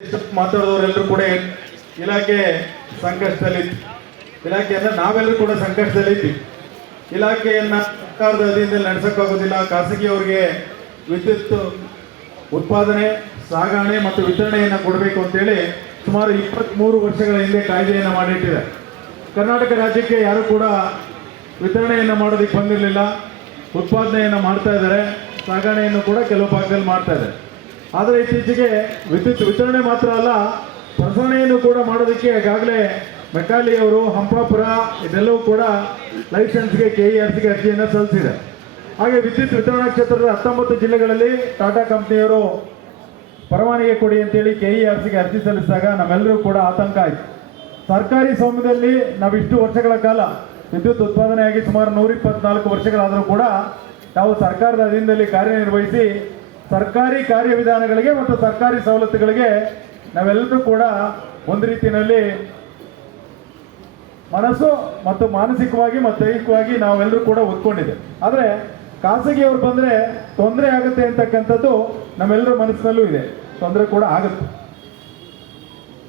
ಮಾತಾಡೋರೆಲ್ಲರೂ ಕೂಡ ಇಲಾಖೆ ಸಂಕಷ್ಟದಲ್ಲಿತ್ತು. ಇಲಾಖೆಯನ್ನ ನಾವೆಲ್ಲರೂ ಕೂಡ ಸಂಕಷ್ಟದಲ್ಲಿದ್ವಿ. ಇಲಾಖೆಯನ್ನ ಸರ್ಕಾರದ ಅಧೀನದಲ್ಲಿ ನಡೆಸೋಕ್ಕಾಗೋದಿಲ್ಲ. ಖಾಸಗಿಯವರಿಗೆ ವಿದ್ಯುತ್ ಉತ್ಪಾದನೆ, ಸಾಗಣೆ ಮತ್ತು ವಿತರಣೆಯನ್ನು ಕೊಡಬೇಕು ಅಂತೇಳಿ ಸುಮಾರು 23 ವರ್ಷಗಳ ಹಿಂದೆ ಕಾಯ್ದೆಯನ್ನು ಮಾಡಿಟ್ಟಿದೆ. ಕರ್ನಾಟಕ ರಾಜ್ಯಕ್ಕೆ ಯಾರು ಕೂಡ ವಿತರಣೆಯನ್ನು ಮಾಡೋದಕ್ಕೆ ಬಂದಿರಲಿಲ್ಲ. ಉತ್ಪಾದನೆಯನ್ನು ಮಾಡ್ತಾ ಇದ್ದಾರೆ, ಸಾಗಣೆಯನ್ನು ಕೂಡ ಕೆಲವು ಭಾಗದಲ್ಲಿ ಮಾಡ್ತಾ ಇದ್ದಾರೆ. ಆದರೆ ಇತ್ತೀಚೆಗೆ ವಿದ್ಯುತ್ ವಿತರಣೆ ಮಾತ್ರ ಅಲ್ಲ, ಪ್ರಸರಣೆಯನ್ನು ಕೂಡ ಮಾಡೋದಕ್ಕೆ ಈಗಾಗಲೇ ಮೆಕ್ಕಾಲಿ ಅವರು, ಹಂಪಾಪುರ ಇದೆಲ್ಲವೂ ಕೂಡ ಲೈಸೆನ್ಸ್ಗೆ KERCಗೆ ಅರ್ಜಿಯನ್ನು ಸಲ್ಲಿಸಿದೆ. ಹಾಗೆ ವಿದ್ಯುತ್ ವಿತರಣಾ ಕ್ಷೇತ್ರದ 19 ಜಿಲ್ಲೆಗಳಲ್ಲಿ ಟಾಟಾ ಕಂಪ್ನಿಯವರು ಪರವಾನಗಿ ಕೊಡಿ ಅಂತೇಳಿ KERCಗೆ ಅರ್ಜಿ ಸಲ್ಲಿಸಿದಾಗ ನಮ್ಮೆಲ್ಲರೂ ಕೂಡ ಆತಂಕ ಆಯಿತು. ಸರ್ಕಾರಿ ಸ್ವಾಮ್ಯದಲ್ಲಿ ನಾವಿಷ್ಟು ವರ್ಷಗಳ ಕಾಲ ವಿದ್ಯುತ್ ಉತ್ಪಾದನೆಯಾಗಿ ಸುಮಾರು 124 ವರ್ಷಗಳಾದರೂ ಕೂಡ ನಾವು ಸರ್ಕಾರದ ಅಧೀನದಲ್ಲಿ ಕಾರ್ಯನಿರ್ವಹಿಸಿ ಸರ್ಕಾರಿ ಕಾರ್ಯವಿಧಾನಗಳಿಗೆ ಮತ್ತು ಸರ್ಕಾರಿ ಸವಲತ್ತುಗಳಿಗೆ ನಾವೆಲ್ಲರೂ ಕೂಡ ಒಂದು ರೀತಿಯಲ್ಲಿ ಮನಸ್ಸು ಮತ್ತು ಮಾನಸಿಕವಾಗಿ ಮತ್ತು ದೈಹಿಕವಾಗಿ ನಾವೆಲ್ಲರೂ ಕೂಡ ಒದ್ಕೊಂಡಿದೆ. ಆದರೆ ಖಾಸಗಿಯವರು ಬಂದರೆ ತೊಂದರೆ ಆಗುತ್ತೆ ಅಂತಕ್ಕಂಥದ್ದು ನಮ್ಮೆಲ್ಲರ ಮನಸ್ಸಿನಲ್ಲೂ ಇದೆ. ತೊಂದರೆ ಕೂಡ ಆಗುತ್ತೆ.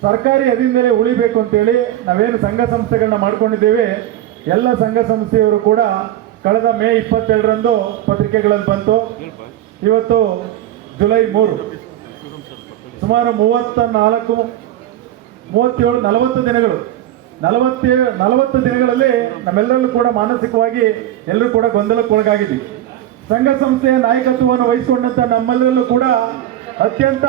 ಸರ್ಕಾರಿ ಅಧೀನದಲ್ಲೇ ಉಳಿಬೇಕು ಅಂತೇಳಿ ನಾವೇನು ಸಂಘ ಸಂಸ್ಥೆಗಳನ್ನ ಮಾಡ್ಕೊಂಡಿದ್ದೇವೆ, ಎಲ್ಲ ಸಂಘ ಸಂಸ್ಥೆಯವರು ಕೂಡ ಕಳೆದ ಮೇ 27ರಂದು ಪತ್ರಿಕೆಗಳಲ್ಲಿ ಬಂತು. ಇವತ್ತು ಜುಲೈ 3, ಸುಮಾರು 40 ದಿನಗಳು 40 ದಿನಗಳಲ್ಲಿ ನಮ್ಮೆಲ್ಲರಲ್ಲೂ ಕೂಡ ಮಾನಸಿಕವಾಗಿ ಎಲ್ಲರೂ ಕೂಡ ಗೊಂದಲಕ್ಕೊಳಗಾಗಿದ್ವಿ. ಸಂಘ ಸಂಸ್ಥೆಯ ನಾಯಕತ್ವವನ್ನು ವಹಿಸಿಕೊಂಡಂತ ನಮ್ಮೆಲ್ಲರಲ್ಲೂ ಕೂಡ ಅತ್ಯಂತ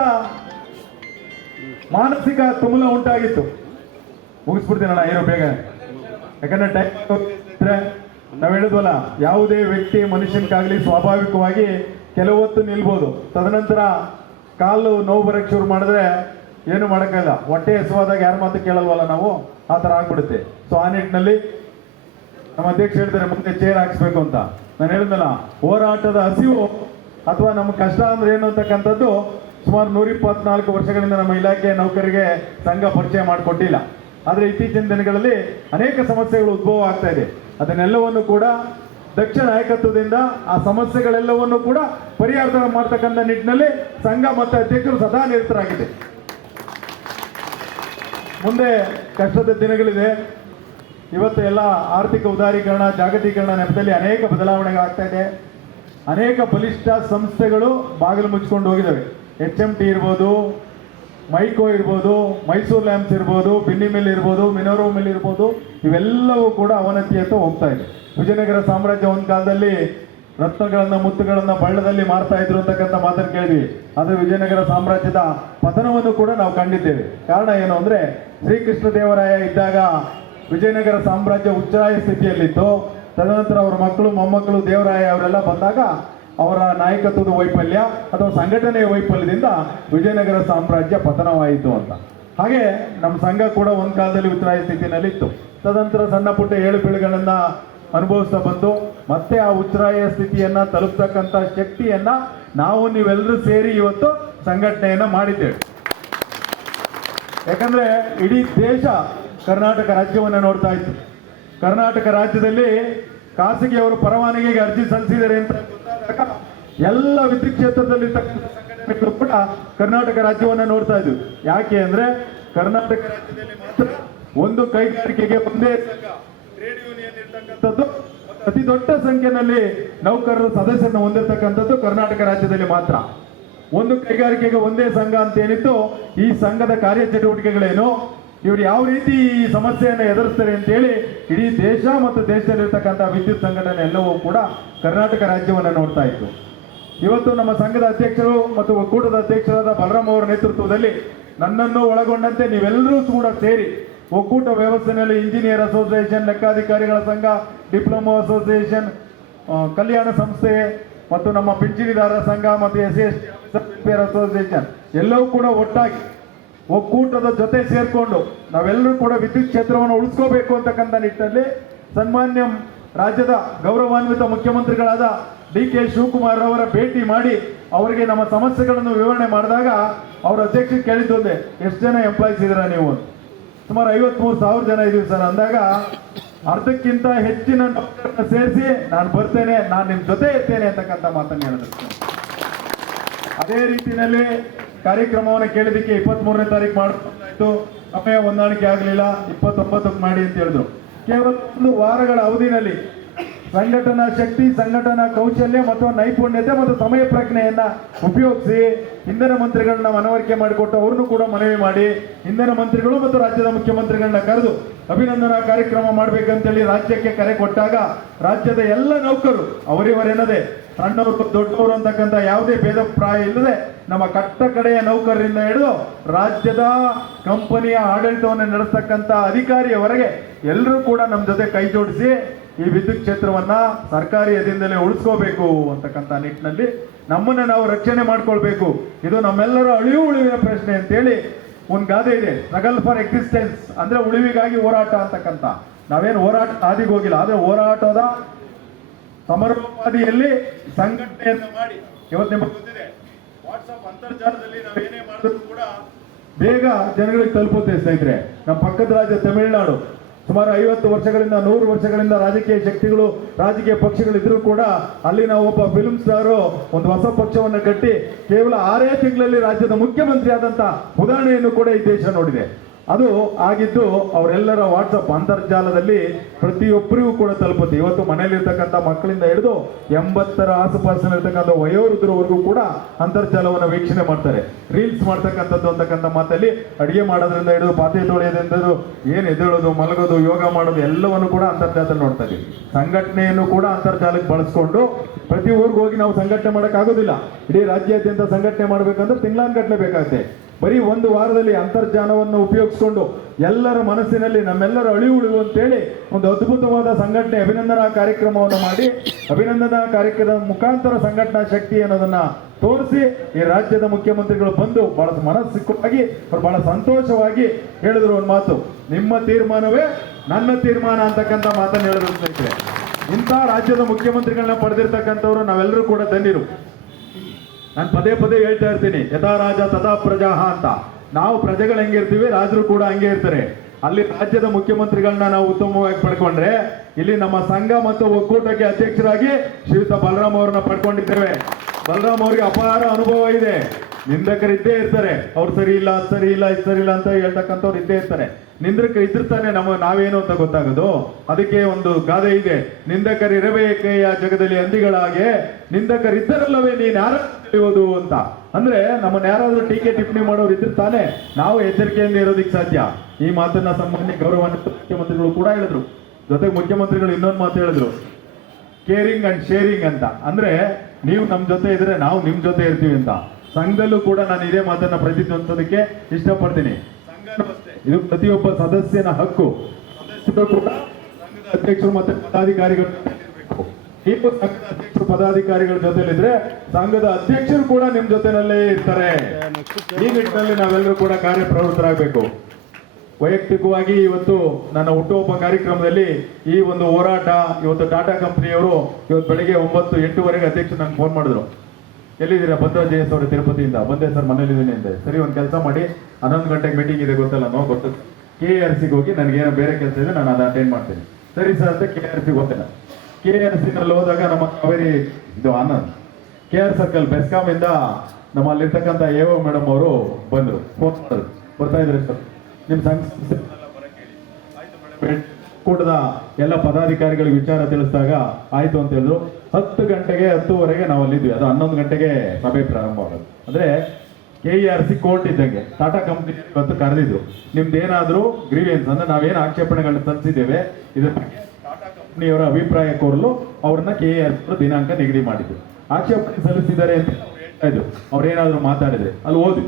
ಮಾನಸಿಕ ತುಮುಲ ಉಂಟಾಗಿತ್ತು. ಮುಗಿಸ್ಬಿಡ್ತೀನಣ್ಣ ಏನೋ ಬೇಗ, ಯಾಕಂದ್ರೆ ಟೈಮ್ ನಾವು ಹೇಳಿದ್ವಲ್ಲ, ಯಾವುದೇ ವ್ಯಕ್ತಿ ಮನುಷ್ಯನಿಗಾಗಲಿ ಸ್ವಾಭಾವಿಕವಾಗಿ ಕೆಲವು ಹೊತ್ತು ನಿಲ್ಬೋದು, ತದನಂತರ ಕಾಲು ನೋವು ಬರಕ್ಕೆ ಶುರು ಮಾಡಿದ್ರೆ ಏನು ಮಾಡೋಕ್ಕಾಗಲ್ಲ. ಹೊಟ್ಟೆ ಹಸುವಾದಾಗ ಯಾರ ಮಾತು ಕೇಳಲ್ವಲ್ಲ ನಾವು, ಆ ಥರ ಆಗ್ಬಿಡುತ್ತೆ. ಸೊ ಆ ನಿಟ್ಟಿನಲ್ಲಿ ನಮ್ಮ ಅಧ್ಯಕ್ಷ ಹೇಳ್ತಾರೆ ಮುಂದೆ ಚೇರ್ ಹಾಕ್ಸ್ಬೇಕು ಅಂತ. ನಾನು ಹೇಳಿದ್ನಲ್ಲ, ಹೋರಾಟದ ಹಸಿವು ಅಥವಾ ನಮ್ಮ ಕಷ್ಟ ಅಂದ್ರೆ ಏನು ಅಂತಕ್ಕಂಥದ್ದು ಸುಮಾರು 124 ವರ್ಷಗಳಿಂದ ನಮ್ಮ ಇಲಾಖೆಯ ನೌಕರಿಗೆ ಸಂಘ ಪರಿಚಯ ಮಾಡಿಕೊಟ್ಟಿಲ್ಲ. ಆದರೆ ಇತ್ತೀಚಿನ ದಿನಗಳಲ್ಲಿ ಅನೇಕ ಸಮಸ್ಯೆಗಳು ಉದ್ಭವ ಆಗ್ತಾ ಇದೆ. ಅದನ್ನೆಲ್ಲವನ್ನು ಕೂಡ ದಕ್ಷ ನಾಯಕತ್ವದಿಂದ ಆ ಸಮಸ್ಯೆಗಳೆಲ್ಲವನ್ನು ಕೂಡ ಪರಿಹಾರ ಮಾಡ್ತಕ್ಕಂಥ ನಿಟ್ಟಿನಲ್ಲಿ ಸಂಘ ಮತ್ತು ಅಧ್ಯಕ್ಷರು ಸದಾ ನಿರತರಾಗಿದೆ. ಮುಂದೆ ಕಷ್ಟದ ದಿನಗಳಿದೆ. ಇವತ್ತು ಎಲ್ಲ ಆರ್ಥಿಕ ಉದಾರೀಕರಣ, ಜಾಗತೀಕರಣ ನೆಪದಲ್ಲಿ ಅನೇಕ ಬದಲಾವಣೆಗಳಾಗ್ತಾ ಇದೆ. ಅನೇಕ ಬಲಿಷ್ಠ ಸಂಸ್ಥೆಗಳು ಬಾಗಿಲು ಮುಚ್ಕೊಂಡು ಹೋಗಿದ್ದಾವೆ. HMT ಇರ್ಬೋದು, ಮೈಕೋ ಇರ್ಬೋದು, ಮೈಸೂರು ಲ್ಯಾಂಪ್ಸ್ ಇರ್ಬೋದು, ಬಿನ್ನಿ ಮಿಲ್ ಇರ್ಬೋದು, ಮಿನೋರೋ ಮಿಲ್ ಇರ್ಬೋದು, ಇವೆಲ್ಲವೂ ಕೂಡ ಅವನತಿಯತ್ತ ಹೋಗ್ತಾ ಇದೆ. ವಿಜಯನಗರ ಸಾಮ್ರಾಜ್ಯ ಒಂದು ಕಾಲದಲ್ಲಿ ರತ್ನಗಳನ್ನ, ಮುತ್ತುಗಳನ್ನ ಬಳ್ಳದಲ್ಲಿ ಮಾರ್ತಾ ಇದ್ರು ಅಂತಕ್ಕಂಥ ಮಾತನ್ನು ಕೇಳಿದ್ವಿ. ಆದರೆ ವಿಜಯನಗರ ಸಾಮ್ರಾಜ್ಯದ ಪತನವನ್ನು ಕೂಡ ನಾವು ಕಂಡಿದ್ದೇವೆ. ಕಾರಣ ಏನು ಅಂದ್ರೆ, ಶ್ರೀಕೃಷ್ಣ ದೇವರಾಯ ಇದ್ದಾಗ ವಿಜಯನಗರ ಸಾಮ್ರಾಜ್ಯ ಉಚ್ಚಾಯ ಸ್ಥಿತಿಯಲ್ಲಿತ್ತು. ತದನಂತರ ಅವರ ಮಕ್ಕಳು, ಮೊಮ್ಮಕ್ಕಳು ದೇವರಾಯ ಅವರೆಲ್ಲ ಬಂದಾಗ ಅವರ ನಾಯಕತ್ವದ ವೈಫಲ್ಯ ಅಥವಾ ಸಂಘಟನೆಯ ವೈಫಲ್ಯದಿಂದ ವಿಜಯನಗರ ಸಾಮ್ರಾಜ್ಯ ಪತನವಾಯಿತು ಅಂತ. ಹಾಗೆ ನಮ್ಮ ಸಂಘ ಕೂಡ ಒಂದು ಕಾಲದಲ್ಲಿ ಉಚ್ಚಾಯ ಸ್ಥಿತಿಯಲ್ಲಿತ್ತು. ತದನಂತರ ಸಣ್ಣ ಪುಟ್ಟ ಏಳುಬೀಳುಗಳನ್ನ ಅನುಭವಿಸ್ತಾ ಬಂತು. ಮತ್ತೆ ಆ ಉಚ್ಚಾಯ ಸ್ಥಿತಿಯನ್ನ ತಲುಪ್ತಕ್ಕಂಥ ಶಕ್ತಿಯನ್ನ ನಾವು ನೀವೆಲ್ಲರೂ ಸೇರಿ ಇವತ್ತು ಸಂಘಟನೆಯನ್ನ ಮಾಡಿದ್ದೇವೆ. ಯಾಕಂದ್ರೆ ಇಡೀ ದೇಶ ಕರ್ನಾಟಕ ರಾಜ್ಯವನ್ನ ನೋಡ್ತಾ ಇತ್ತು. ಕರ್ನಾಟಕ ರಾಜ್ಯದಲ್ಲಿ ಖಾಸಗಿಯವರು ಪರವಾನಗಿಗೆ ಅರ್ಜಿ ಸಲ್ಲಿಸಿದ್ದಾರೆ ಅಂತ ಗೊತ್ತಾದಾಗ ಎಲ್ಲ ವಿದ್ಯುತ್ ಕ್ಷೇತ್ರದಲ್ಲಿ ಸಂಘಟನೆಗಳು ಕೂಡ ಕರ್ನಾಟಕ ರಾಜ್ಯವನ್ನ ನೋಡ್ತಾ ಇದ್ವು. ಯಾಕೆ ಅಂದ್ರೆ ಕರ್ನಾಟಕ ರಾಜ್ಯದಲ್ಲಿ ಮಾತ್ರ ಒಂದು ಕೈಗಾರಿಕೆಗೆ ಒಂದೇ ಸಂಘ, ಟ್ರೇಡ್ ಯೂನಿಯನ್ ಇರ್ತಕ್ಕಂಥದ್ದು, ಅತಿ ದೊಡ್ಡ ಸಂಖ್ಯೆಯಲ್ಲಿ ನೌಕರರ ಸದಸ್ಯರನ್ನು ಹೊಂದಿರತಕ್ಕಂಥದ್ದು ಕರ್ನಾಟಕ ರಾಜ್ಯದಲ್ಲಿ ಮಾತ್ರ. ಒಂದು ಕೈಗಾರಿಕೆಗೆ ಒಂದೇ ಸಂಘ ಅಂತ ಏನಿತ್ತು, ಈ ಸಂಘದ ಕಾರ್ಯಚಟುವಟಿಕೆಗಳೇನು, ಇವರು ಯಾವ ರೀತಿ ಈ ಸಮಸ್ಯೆಯನ್ನು ಎದುರಿಸ್ತಾರೆ ಅಂತೇಳಿ ಇಡೀ ದೇಶ ಮತ್ತು ದೇಶದಲ್ಲಿರ್ತಕ್ಕಂಥ ವಿದ್ಯುತ್ ಸಂಘಟನೆ ಎಲ್ಲವೂ ಕೂಡ ಕರ್ನಾಟಕ ರಾಜ್ಯವನ್ನು ನೋಡ್ತಾ ಇತ್ತು. ಇವತ್ತು ನಮ್ಮ ಸಂಘದ ಅಧ್ಯಕ್ಷರು ಮತ್ತು ಒಕ್ಕೂಟದ ಅಧ್ಯಕ್ಷರಾದ ಬಲರಾಮ್ ಅವರ ನೇತೃತ್ವದಲ್ಲಿ ನನ್ನನ್ನು ಒಳಗೊಂಡಂತೆ ನೀವೆಲ್ಲರೂ ಕೂಡ ಸೇರಿ ಒಕ್ಕೂಟ ವ್ಯವಸ್ಥೆಯಲ್ಲಿ ಇಂಜಿನಿಯರ್ ಅಸೋಸಿಯೇಷನ್, ಲೆಕ್ಕಾಧಿಕಾರಿಗಳ ಸಂಘ, ಡಿಪ್ಲೊಮಾ ಅಸೋಸಿಯೇಷನ್, ಕಲ್ಯಾಣ ಸಂಸ್ಥೆ ಮತ್ತು ನಮ್ಮ ಪಿಂಚಣಿದಾರರ ಸಂಘ ಮತ್ತು SC ವೆಲ್ಫೇರ್ ಅಸೋಸಿಯೇಷನ್ ಎಲ್ಲವೂ ಕೂಡ ಒಟ್ಟಾಗಿ ಒಕ್ಕೂಟದ ಜೊತೆ ಸೇರಿಕೊಂಡು ನಾವೆಲ್ಲರೂ ಕೂಡ ವಿದ್ಯುತ್ ಕ್ಷೇತ್ರವನ್ನು ಉಳಿಸ್ಕೋಬೇಕು ಅಂತಕ್ಕಂಥ ನಿಟ್ಟಿನಲ್ಲಿ ಸನ್ಮಾನ್ಯ ರಾಜ್ಯದ ಗೌರವಾನ್ವಿತ ಮುಖ್ಯಮಂತ್ರಿಗಳಾದ DK ಶಿವಕುಮಾರ್ ಅವರ ಭೇಟಿ ಮಾಡಿ ಅವರಿಗೆ ನಮ್ಮ ಸಮಸ್ಯೆಗಳನ್ನು ವಿವರಣೆ ಮಾಡಿದಾಗ ಅವರ ಅಧ್ಯಕ್ಷರು ಕೇಳಿದ್ದೊಂದೇ, ಎಷ್ಟು ಜನ ಎಂಪ್ಲಾಯ್ಸ್ ಇದ್ದೀರಾ ನೀವು? ಸುಮಾರು 53,000 ಜನ ಇದೀವಿ ಸರ್ ಅಂದಾಗ, ಅರ್ಧಕ್ಕಿಂತ ಹೆಚ್ಚಿನ ಸೇರಿಸಿ ನಾನು ಬರ್ತೇನೆ, ನಾನು ನಿಮ್ಮ ಜೊತೆ ಇರ್ತೇನೆ ಅಂತಕ್ಕಂಥ ಮಾತನ್ನು ಹೇಳಿದ್ರು. ಅದೇ ರೀತಿಯಲ್ಲಿ ಕಾರ್ಯಕ್ರಮವನ್ನು ಕೇಳಿದಕ್ಕೆ 23ನೇ ತಾರೀಕು ಮಾಡಬೇಕಾಯ್ತು, ಸಮಯ ಹೊಂದಾಣಿಕೆ ಆಗಲಿಲ್ಲ, 29ಕ್ಕೆ ಮಾಡಿ ಅಂತ ಹೇಳಿದ್ರು. ಕೇವಲ 1 ವಾರಗಳ ಅವಧಿನಲ್ಲಿ ಸಂಘಟನಾ ಶಕ್ತಿ, ಸಂಘಟನಾ ಕೌಶಲ್ಯ ಮತ್ತು ನೈಪುಣ್ಯತೆ ಮತ್ತು ಸಮಯ ಪ್ರಜ್ಞೆಯನ್ನ ಉಪಯೋಗಿಸಿ ಇಂಧನ ಮಂತ್ರಿಗಳನ್ನ ಮನವರಿಕೆ ಮಾಡಿಕೊಟ್ಟು ಅವ್ರನ್ನು ಕೂಡ ಮನವಿ ಮಾಡಿ ಇಂಧನ ಮಂತ್ರಿಗಳು ಮತ್ತು ರಾಜ್ಯದ ಮುಖ್ಯಮಂತ್ರಿಗಳನ್ನ ಕರೆದು ಅಭಿನಂದನಾ ಕಾರ್ಯಕ್ರಮ ಮಾಡಬೇಕಂತೇಳಿ ರಾಜ್ಯಕ್ಕೆ ಕರೆ ಕೊಟ್ಟಾಗ ರಾಜ್ಯದ ಎಲ್ಲ ನೌಕರು ಅವರಿವರೆನ್ನದೆ ಸಣ್ಣವರು ದೊಡ್ಡವರು ಅಂತಕ್ಕಂಥ ಯಾವುದೇ ಭೇದಪ್ರಾಯ ಇಲ್ಲದೆ ನಮ್ಮ ಕಟ್ಟ ಕಡೆಯ ನೌಕರರಿಂದ ಹಿಡಿದು ರಾಜ್ಯದ ಕಂಪನಿಯ ಆಡಳಿತವನ್ನು ನಡೆಸ್ತಕ್ಕಂಥ ಅಧಿಕಾರಿಯವರೆಗೆ ಎಲ್ಲರೂ ಕೂಡ ನಮ್ಮ ಜೊತೆ ಕೈ ಜೋಡಿಸಿ ಈ ವಿದ್ಯುತ್ ಕ್ಷೇತ್ರವನ್ನ ಸರ್ಕಾರಿ ಅಧೀನದಲ್ಲೇ ಉಳಿಸ್ಕೋಬೇಕು ಅಂತಕ್ಕಂಥ ನಿಟ್ಟಿನಲ್ಲಿ ನಮ್ಮನ್ನ ನಾವು ರಕ್ಷಣೆ ಮಾಡ್ಕೊಳ್ಬೇಕು, ಇದು ನಮ್ಮೆಲ್ಲರ ಉಳಿವಿನ ಪ್ರಶ್ನೆ ಅಂತೇಳಿ ಒಂದು ಗಾದೆ ಇದೆ, ಸ್ಟ್ರಗಲ್ ಫಾರ್ ಎಕ್ಸಿಸ್ಟೆನ್ಸ್ ಅಂದ್ರೆ ಉಳಿವಿಗಾಗಿ ಹೋರಾಟ ಅಂತಕ್ಕಂಥ. ನಾವೇನು ಹೋರಾಟ ಹಾದಿಗೆ ಹೋಗಿಲ್ಲ, ಆದ್ರೆ ಹೋರಾಟದ ಸಮರೋಪಾದಿಯಲ್ಲಿ ಸಂಘಟನೆಯನ್ನು ಮಾಡಿ ಇವತ್ತು ನಿಮಗೆ ಗೊತ್ತಿದೆ ವಾಟ್ಸಪ್ ಅಂತರ್ಜಾಲದಲ್ಲಿ ನಾವೇನೇ ಮಾಡಿದ್ರು ಕೂಡ ಬೇಗ ಜನಗಳಿಗೆ ತಲುಪುತ್ತೆ ಸ್ನೇಹಿತರೆ. ನಮ್ಮ ಪಕ್ಕದ ರಾಜ್ಯ ತಮಿಳುನಾಡು ಸುಮಾರು 50 ವರ್ಷಗಳಿಂದ 100 ವರ್ಷಗಳಿಂದ ರಾಜಕೀಯ ಶಕ್ತಿಗಳು, ರಾಜಕೀಯ ಪಕ್ಷಗಳಿದ್ರೂ ಕೂಡ ಅಲ್ಲಿನ ಒಬ್ಬ ಫಿಲ್ಮ್ ಸ್ಟಾರು ಒಂದು ಹೊಸ ಪಕ್ಷವನ್ನು ಕಟ್ಟಿ ಕೇವಲ 6 ತಿಂಗಳಲ್ಲಿ ರಾಜ್ಯದ ಮುಖ್ಯಮಂತ್ರಿ ಆದಂತ ಉದಾಹರಣೆಯನ್ನು ಕೂಡ ಈ ದೇಶ ನೋಡಿದೆ. ಅದು ಆಗಿದ್ದು ಅವರೆಲ್ಲರ ವಾಟ್ಸಪ್ ಅಂತರ್ಜಾಲದಲ್ಲಿ ಪ್ರತಿಯೊಬ್ಬರಿಗೂ ಕೂಡ ತಲುಪುತ್ತೆ. ಇವತ್ತು ಮನೆಯಲ್ಲಿರ್ತಕ್ಕಂಥ ಮಕ್ಕಳಿಂದ ಹಿಡಿದು 80ರ ಆಸುಪಾಸಿನಲ್ಲಿರ್ತಕ್ಕಂಥ ವಯೋವೃದ್ಧರವರೆಗೂ ಕೂಡ ಅಂತರ್ಜಾಲವನ್ನು ವೀಕ್ಷಣೆ ಮಾಡ್ತಾರೆ. ರೀಲ್ಸ್ ಮಾಡ್ತಕ್ಕಂಥದ್ದು ಅಂತಕ್ಕಂಥ ಮಾತಲ್ಲಿ ಅಡಿಗೆ ಮಾಡೋದ್ರಿಂದ ಹಿಡಿದು ಪಾತ್ರೆ ತೊಳೆಯೋದ್ರಿಂದ ಏನು ಎದ್ದೇಳೋದು, ಮಲಗೋದು, ಯೋಗ ಮಾಡೋದು ಎಲ್ಲವನ್ನು ಕೂಡ ಅಂತರ್ಜಾಲದಲ್ಲಿ ನೋಡ್ತಾ ಇದೀವಿ. ಸಂಘಟನೆಯನ್ನು ಕೂಡ ಅಂತರ್ಜಾಲಕ್ಕೆ ಬಳಸ್ಕೊಂಡು ಪ್ರತಿ ಊರಿಗೆ ಹೋಗಿ ನಾವು ಸಂಘಟನೆ ಮಾಡೋಕ್ಕಾಗೋದಿಲ್ಲ. ಇಡೀ ರಾಜ್ಯಾದ್ಯಂತ ಸಂಘಟನೆ ಮಾಡಬೇಕಂದ್ರೆ ತಿಂಗಳಾನ್ಗಟ್ಲೆ ಬೇಕಾಗುತ್ತೆ. ಬರೀ 1 ವಾರದಲ್ಲಿ ಅಂತರ್ಜಾಲವನ್ನು ಉಪಯೋಗಿಸಿಕೊಂಡು ಎಲ್ಲರ ಮನಸ್ಸಿನಲ್ಲಿ ನಮ್ಮೆಲ್ಲರ ಅಳಿವು ಅಂತೇಳಿ ಒಂದು ಅದ್ಭುತವಾದ ಸಂಘಟನೆ ಅಭಿನಂದನಾ ಕಾರ್ಯಕ್ರಮವನ್ನು ಮಾಡಿ ಅಭಿನಂದನಾ ಕಾರ್ಯಕ್ರಮದ ಮುಖಾಂತರ ಸಂಘಟನಾ ಶಕ್ತಿ ಅನ್ನೋದನ್ನ ತೋರಿಸಿ ಈ ರಾಜ್ಯದ ಮುಖ್ಯಮಂತ್ರಿಗಳು ಬಂದು ಬಹಳ ಮನಸ್ಸಿಕ್ಕಾಗಿ ಬಹಳ ಸಂತೋಷವಾಗಿ ಹೇಳಿದ್ರು ಒಂದು ಮಾತು, ನಿಮ್ಮ ತೀರ್ಮಾನವೇ ನನ್ನ ತೀರ್ಮಾನ ಅಂತಕ್ಕಂಥ ಮಾತನ್ನು ಹೇಳಿದ್ರು ಸ್ನೇಹಿತರೆ. ಇಂಥ ರಾಜ್ಯದ ಮುಖ್ಯಮಂತ್ರಿಗಳನ್ನ ಪಡೆದಿರ್ತಕ್ಕಂಥವ್ರು ನಾವೆಲ್ಲರೂ ಕೂಡ ಧನ್ಯರು. ನಾನು ಪದೇ ಪದೇ ಹೇಳ್ತಾ ಇರ್ತೀನಿ, ಯಥಾ ರಾಜ ತಥಾ ಪ್ರಜಾ ಅಂತ. ನಾವು ಪ್ರಜೆಗಳು ಹೆಂಗಿರ್ತೀವಿ, ರಾಜರು ಕೂಡ ಹಂಗೆ ಇರ್ತಾರೆ. ಅಲ್ಲಿ ರಾಜ್ಯದ ಮುಖ್ಯಮಂತ್ರಿಗಳನ್ನ ನಾವು ಉತ್ತಮವಾಗಿ ಪಡ್ಕೊಂಡ್ರೆ ಇಲ್ಲಿ ನಮ್ಮ ಸಂಘ ಮತ್ತು ಒಕ್ಕೂಟಕ್ಕೆ ಅಧ್ಯಕ್ಷರಾಗಿ ಶ್ರೀಯುತ ಬಲರಾಮ್ ಅವರನ್ನ ಪಡ್ಕೊಂಡಿದ್ದೇವೆ. ಬಲರಾಮ್ ಅವರಿಗೆ ಅಪಾರ ಅನುಭವ ಇದೆ. ನಿಂದಕರಿದ್ದೇ ಇರ್ತಾರೆ, ಅವ್ರು ಸರಿ ಇಲ್ಲ, ಅದು ಸರಿ ಇಲ್ಲ, ಇದು ಸರಿ ಇಲ್ಲ ಅಂತ ಹೇಳ್ತಕ್ಕಂಥವ್ರು ಇದ್ದೇ ಇರ್ತಾರೆ. ನಿಂದಕರು ಇದ್ದಿರ್ತಾನೆ ನಾವೇನು ಅಂತ ಗೊತ್ತಾಗೋದು. ಅದಕ್ಕೆ ಒಂದು ಗಾದೆ ಇದೆ, ನಿಂದಕರಿರಬೇಕೆಯ ಜಗದಲ್ಲಿ ಹಂದಿಗಳಾಗೆ ನಿಂದಕರಿದ್ದರಲ್ಲವೇ ನೀನ್ ಯಾರು ತಿಳಿಯೋದು ಅಂತ. ಅಂದ್ರೆ ನಮ್ಮನ್ನ ಯಾರಾದ್ರೂ ಟೀಕೆ ಟಿಪ್ಪಣಿ ಮಾಡೋರು ಇದ್ರೆ ತಾನೇ ನಾವು ಎಚ್ಚರಿಕೆಯಿಂದ ಇರೋದಿಕ್ ಸಾಧ್ಯ. ಈ ಮಾತನ್ನ ಸಾಮಾನ್ಯ ಗೌರವಾನ್ವಿತ ಮುಖ್ಯಮಂತ್ರಿಗಳು ಕೂಡ ಹೇಳಿದ್ರು. ಜೊತೆಗೆ ಮುಖ್ಯಮಂತ್ರಿಗಳು ಇನ್ನೊಂದು ಮಾತು ಹೇಳಿದ್ರು, ಕೇರಿಂಗ್ ಅಂಡ್ ಶೇರಿಂಗ್ ಅಂತ. ಅಂದ್ರೆ ನೀವು ನಮ್ ಜೊತೆ ಇದ್ರೆ ನಾವು ನಿಮ್ ಜೊತೆ ಇರ್ತೀವಿ ಅಂತ. ಸಂಘದಲ್ಲೂ ಕೂಡ ನಾನು ಇದೇ ಮಾತನ್ನ ಪ್ರತಿಧ್ವನಿಸೋದಕ್ಕೆ ಇಷ್ಟಪಡ್ತೀನಿ. ಇದು ಪ್ರತಿಯೊಬ್ಬ ಸದಸ್ಯನ ಹಕ್ಕು. ಸದಸ್ಯರು ಕೂಡ ಸಂಘದ ಅಧ್ಯಕ್ಷರು ಮತ್ತೆ ಪದಾಧಿಕಾರಿಗಳು ನೀವು ಸಂಘದ ಅಧ್ಯಕ್ಷರು ಪದಾಧಿಕಾರಿಗಳ ಜೊತೆಲಿದ್ರೆ ಸಂಘದ ಅಧ್ಯಕ್ಷರು ಕೂಡ ನಿಮ್ ಜೊತೆನಲ್ಲೇ ಇರ್ತಾರೆ. ಈ ನಿಟ್ಟಿನಲ್ಲಿ ನಾವೆಲ್ಲರೂ ಕೂಡ ಕಾರ್ಯಪ್ರವೃತ್ತರಾಗಬೇಕು. ವೈಯಕ್ತಿಕವಾಗಿ ಇವತ್ತು ನನ್ನ ಹುಟ್ಟುಹಬ್ಬ ಕಾರ್ಯಕ್ರಮದಲ್ಲಿ ಈ ಒಂದು ಹೋರಾಟ ಇವತ್ತು ಟಾಟಾ ಕಂಪನಿಯವರು ಇವತ್ತು ಬೆಳಿಗ್ಗೆ 9-8ವರೆಗೆ ಅಧ್ಯಕ್ಷರು ನಂಗೆ ಫೋನ್ ಮಾಡಿದ್ರು, ಎಲ್ಲಿದ್ದೀರಾ ಭದ್ರಾ ಜಯಸ್ ಅವರು ತಿರುಪತಿಯಿಂದ ಬಂದೆ ಸರ್, ಮನೇಲಿದ್ದೀನಿ ಅಂದೆ. ಸರಿ, ಒಂದು ಕೆಲಸ ಮಾಡಿ 11 ಗಂಟೆಗೆ ಮೀಟಿಂಗ್ ಇದೆ ಗೊತ್ತಲ್ಲ, ಗೊತ್ತು KRCಗೆ ಹೋಗಿ ನನಗೇನೋ ಬೇರೆ ಕೆಲಸ ಇದೆ, ನಾನು ಅದು ಅಟೆಂಡ್ ಮಾಡ್ತೀನಿ. ಸರಿ ಸರ್ ಅಂತ KRCಗೆ ಹೋಗ್ತೇನೆ. KRCನಲ್ಲಿ ಹೋದಾಗ ನಮ್ಮ ಕಾವೇರಿ ಇದು ಆನಂದ್ KR ಸರ್ಕಲ್ ಬೆಸ್ಕಾಂ ಇಂದ ನಮ್ಮಲ್ಲಿರ್ತಕ್ಕಂಥ AO ಮೇಡಮ್ ಅವರು ಬಂದರು, ಫೋನ್ ಮಾಡಿದ್ರು, ಬರ್ತಾ ಇದ್ದಾರೆ ಸರ್ ನಿಮ್ಮ ಸಂಘ ಕೂಟದ ಎಲ್ಲ ಪದಾಧಿಕಾರಿಗಳಿಗೆ ವಿಚಾರ ತಿಳಿಸಿದಾಗ ಆಯ್ತು ಅಂತ ಹೇಳಿದ್ರು. 10 ಗಂಟೆಗೆ 10ವರೆಗೆ ನಾವು ಅಲ್ಲಿದ್ವಿ. ಅದು 11 ಗಂಟೆಗೆ ಸಭೆ ಪ್ರಾರಂಭ ಆಗೋದು. ಅಂದ್ರೆ KRC ಕೋರ್ಟ್ ಇದ್ದಂಗೆ ಟಾಟಾ ಕಂಪನಿ ಇವತ್ತು ಕರೆದಿದ್ರು. ನಿಮ್ದೇನಾದ್ರೂ ಗ್ರೀವಿಯನ್ಸ್ ಅಂದ್ರೆ ನಾವೇನು ಆಕ್ಷೇಪಣೆಗಳನ್ನ ಸಲ್ಲಿಸಿದ್ದೇವೆ ಇದ್ರ ಬಗ್ಗೆ ಟಾಟಾ ಕಂಪನಿಯವರ ಅಭಿಪ್ರಾಯ ಕೋರಲು ಅವ್ರನ್ನ KRC ದಿನಾಂಕ ನಿಗದಿ ಮಾಡಿದ್ರು. ಆಕ್ಷೇಪಣೆ ಸಲ್ಲಿಸಿದ್ದಾರೆ ಅಂತ ಹೇಳ್ತಾ ಇದ್ರು. ಅವ್ರೇನಾದ್ರು ಮಾತಾಡಿದ್ರೆ ಅಲ್ಲಿ ಓದಿ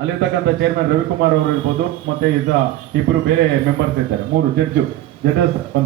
ಅಲ್ಲಿರ್ತಕ್ಕಂಥ ಚೇರ್ಮನ್ ರವಿಕುಮಾರ್ ಅವರು ಇರ್ಬೋದು, ಮತ್ತೆ ಇಬ್ಬರು ಬೇರೆ ಮೆಂಬರ್ಸ್ ಇದ್ದಾರೆ, 3 ಜಡ್ಜಸ್